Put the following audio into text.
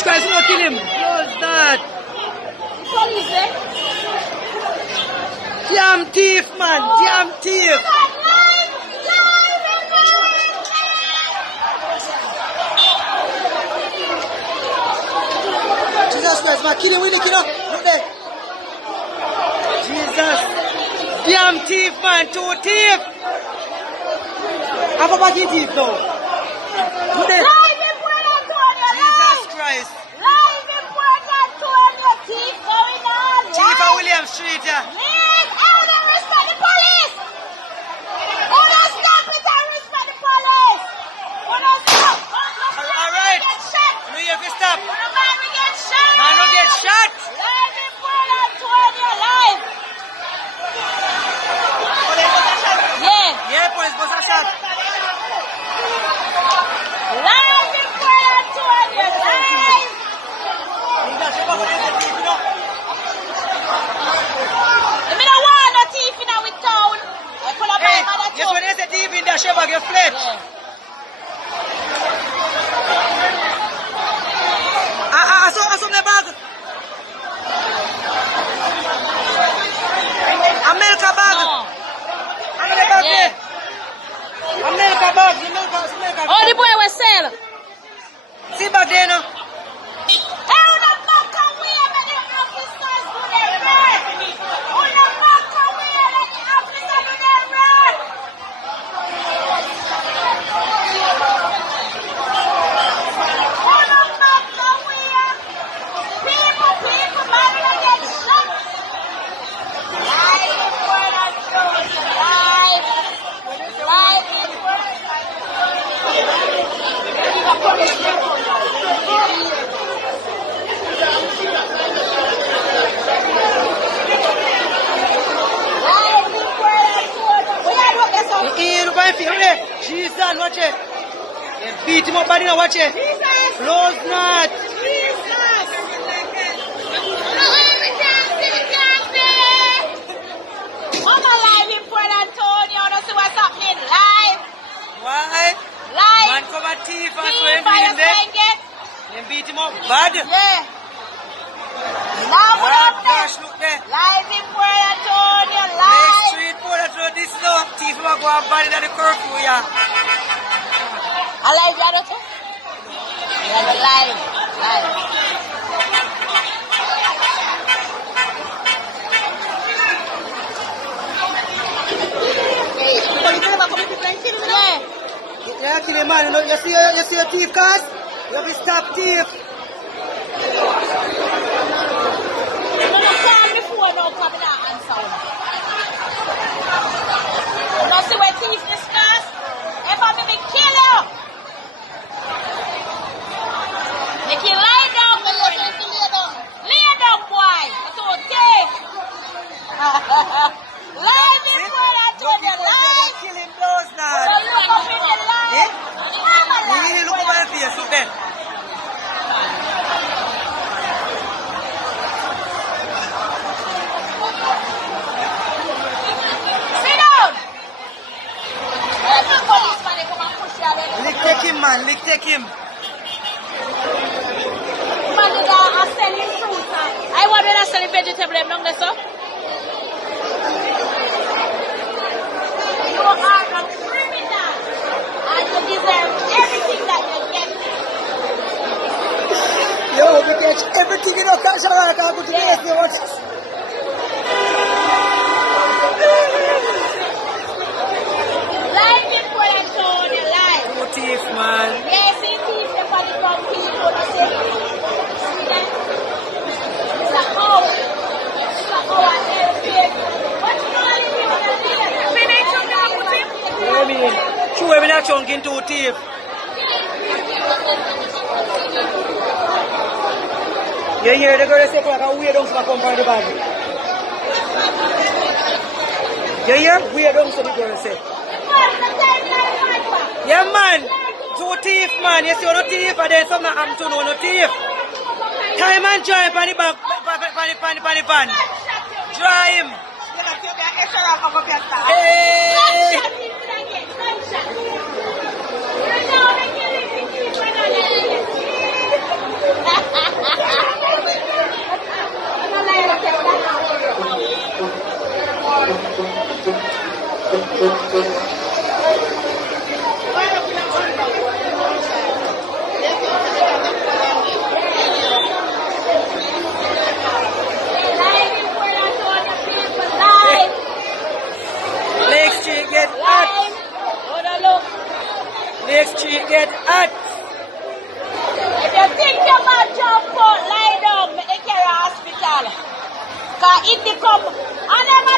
Jesus Christ, no kill him. Close that. Police, eh? Damn thief, man. Damn thief. Jesus Christ, man. Kill him with the killer. Look there. Jesus. Damn thief, man. Two thief. I'm a fucking thief now. Look there. Jesus Christ. Live in Port Antonio, thief going on. Thief on William Street, yeah. Please, I don't respect the police. Who don't stop it and respect the police? Who don't stop? Alright. No, you have to stop. Man, we get shot. Man, no get shot. Live in Port Antonio, live. Yeah. Yeah, police was a shot. Live in Port Antonio, live. Me no want no thief in our town. I pull up Hey, my mother guess what? There's a thief in the Sheba, get fled. I saw the bag. America bag. No. America bag Yeah. there. America bag. America. Oh, the boy will sell. See back there now. Hey, who the fuck can we let the officers do their work? Who the fuck can we let the officers do their work? Who the fuck can we? People, man, we don't get shot. Live in Port Antonio, live in Port Jesus, watch it. They beat him up body now, watch it. Close not. I'm alive in Port Antonio. Don't see what's happening live. Why? Live. Man come a thief and so Thief him by beat your him there. blanket. They beat him up bad. Yeah. Now what Ah, up there? gosh, look there. Live in Port Antonio. Next Live. street, Port Antonio, this is no thief will go and bad in the curfew, yeah. Alive, you too? Yeah, live. Live. Yeah. Yeah, kill him, man. You know, you see a thief card? You have to stop thief. No, call me phone now, come in and answer. You see where thief is cast? If I me kill you. Make you lie down, me lay down, boy. It's okay. Live in Port Antonio, live. Kill him, those now. So look up in the live. I'm You alive. really look over the face, look there. Sit down. The policeman they come and push you already. Lick take him, man. Lick take him. Man, they are selling fruits. I want to sell vegetable. I'm not so. You are a criminal and you deserve everything that you get. Yo, we catch everything in our cash. I can't go to the next watch. Life in Port Antonio, life. No thief, man. Yes, it is the funny from people to say, see that? It's a hoe. It's a hoe and everything. What you know what you want to do? Finish something up with him? What do you mean? True, I'm not chunking two thief. You hear the girl say like a weird dogs that come from the bag. You hear? Weird dogs the girl say. Yeah, man. Two thief, man. You see no thief and then something happen to no thief. Time and dry on the back, pan. Dry him. Hey. the street get hot. If you think you might jump out, lie down, make it carry hospital. Because it become, I never